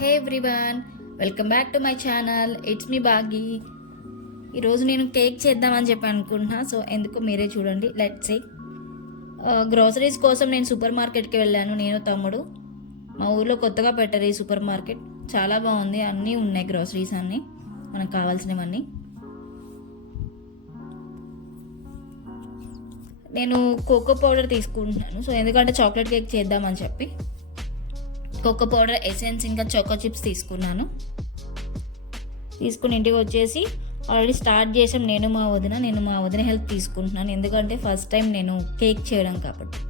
Hey everyone, welcome back to my channel. It's me బాగి. ఈరోజు నేను కేక్ చేద్దామని చెప్పి అనుకుంటున్నా. సో ఎందుకో మీరే చూడండి. Let's see. గ్రోసరీస్ కోసం నేను సూపర్ మార్కెట్కి వెళ్ళాను, నేను తమ్ముడు. మా ఊర్లో కొత్తగా పెట్టారు ఈ సూపర్ మార్కెట్. చాలా బాగుంది, అన్నీ ఉన్నాయి గ్రోసరీస్ అన్నీ మనకు కావాల్సినవన్నీ. నేను కోకో పౌడర్ తీసుకుంటున్నాను. సో ఎందుకంటే చాక్లెట్ కేక్ చేద్దామని చెప్పి కోకో పౌడర్, ఎసెన్స్, ఇంకా చోకో చిప్స్ తీసుకున్నాను. తీసుకుని ఇంటికి వచ్చేసి ఆల్రెడీ స్టార్ట్ చేసాం నేను మా వదిన హెల్ప్ తీసుకుంటున్నాను, ఎందుకంటే ఫస్ట్ టైం నేను కేక్ చేయడం కాబట్టి.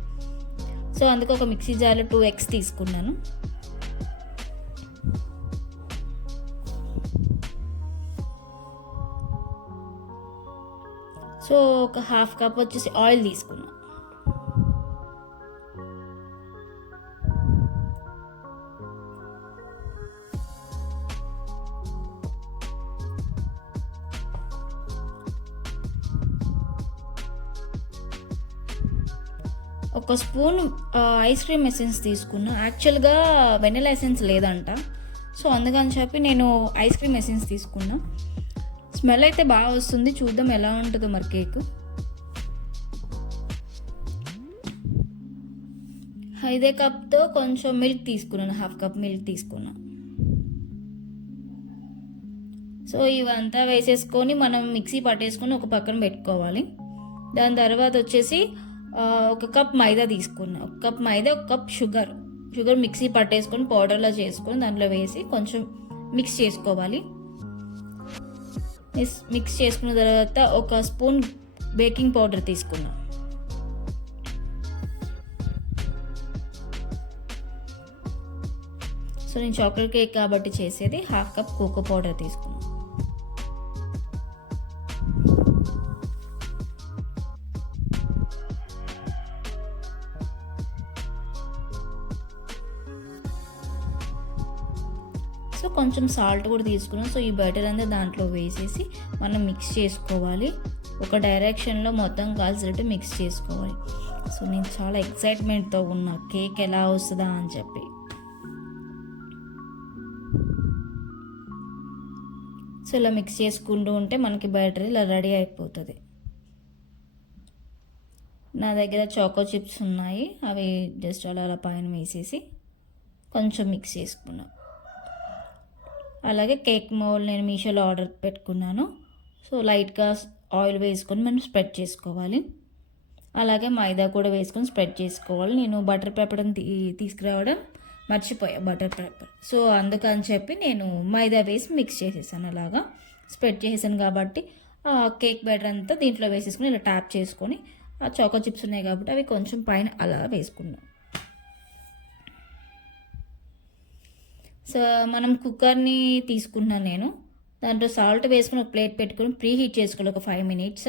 సో అందుకు ఒక మిక్సీ జార్లో 2 eggs తీసుకున్నాను. సో ఒక 1/2 కప్ వచ్చేసి ఆయిల్ తీసుకున్నాను. ఒక స్పూన్ ఐస్ క్రీమ్ ఎసెన్స్ తీసుకున్నా. యాక్చువల్గా వెనిలా ఎసెన్స్ లేదంట, సో అందుకని చెప్పి నేను ఐస్ క్రీమ్ ఎసెన్స్ తీసుకున్నా. స్మెల్ అయితే బాగా వస్తుంది, చూద్దాం ఎలా ఉంటుందో మరి కేక్. ఇదే కప్తో కొంచెం మిల్క్ తీసుకున్నాను, 1/2 కప్ మిల్క్ తీసుకున్నా. సో ఇవంతా వేసేసుకొని మనం మిక్సీ పట్టేసుకొని ఒక పక్కన పెట్టుకోవాలి. దాని తర్వాత వచ్చేసి 1 కప్ మైదా తీసుకున్నా. 1 కప్ మైదా, 1 కప్ షుగర్ మిక్సీ పట్టేసుకొని పౌడర్లో చేసుకొని దాంట్లో వేసి కొంచెం మిక్స్ చేసుకోవాలి. మిక్స్ చేసుకున్న తర్వాత 1 స్పూన్ బేకింగ్ పౌడర్ తీసుకున్నా. సో నేను చాక్లెట్ కేక్ కాబట్టి చేసేది 1/2 కప్ కోకో పౌడర్ తీసుకున్నాను. సో కొంచెం సాల్ట్ కూడా తీసుకున్నాం. సో ఈ బటర్ అంతా దాంట్లో వేసేసి మనం మిక్స్ చేసుకోవాలి. ఒక డైరెక్షన్లో మొత్తం కలిసినట్టు మిక్స్ చేసుకోవాలి. సో నేను చాలా ఎక్సైట్మెంట్తో ఉన్నా కేక్ ఎలా వస్తుందా అని చెప్పి. సో ఇలా మిక్స్ చేసుకుంటూ ఉంటే మనకి బ్యాటర్ ఇలా రెడీ అయిపోతుంది. నా దగ్గర చోకో చిప్స్ ఉన్నాయి, అవి జస్ట్ అలా పైన వేసేసి కొంచెం మిక్స్ చేసుకున్నాను. అలాగే కేక్ మౌల్డ్ నేను మీషోలో ఆర్డర్ పెట్టుకున్నాను. సో లైట్గా ఆయిల్ వేసుకొని మనం స్ప్రెడ్ చేసుకోవాలి. అలాగే మైదా కూడా వేసుకొని స్ప్రెడ్ చేసుకోవాలి. నేను బటర్ పేపర్ తీసుకురావడం మర్చిపోయా, బటర్ పేపర్. సో అందుకని చెప్పి నేను మైదా వేసి మిక్స్ చేసేసాను. అలాగా స్ప్రెడ్ చేసేసాను కాబట్టి కేక్ బ్యాటర్ అంతా దీంట్లో వేసేసుకొని ఇలా ట్యాప్ చేసుకొని ఆ చాకో చిప్స్ ఉన్నాయి కాబట్టి అవి కొంచెం పైన అలా వేసుకున్నాను. సో మనం కుక్కర్ని తీసుకుంటున్నాను నేను. దాంట్లో సాల్ట్ వేసుకుని ఒక ప్లేట్ పెట్టుకుని ప్రీ హీట్ చేసుకోవాలి ఒక 5 minutes.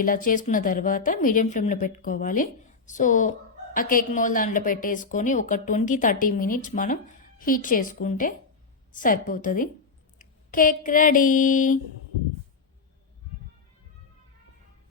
ఇలా చేసుకున్న తర్వాత మీడియం ఫ్లేమ్లో పెట్టుకోవాలి. సో ఆ కేక్ మౌల్డ్ దాంట్లో పెట్టేసుకొని ఒక 20-30 minutes మనం హీట్ చేసుకుంటే సరిపోతుంది. Cake ready.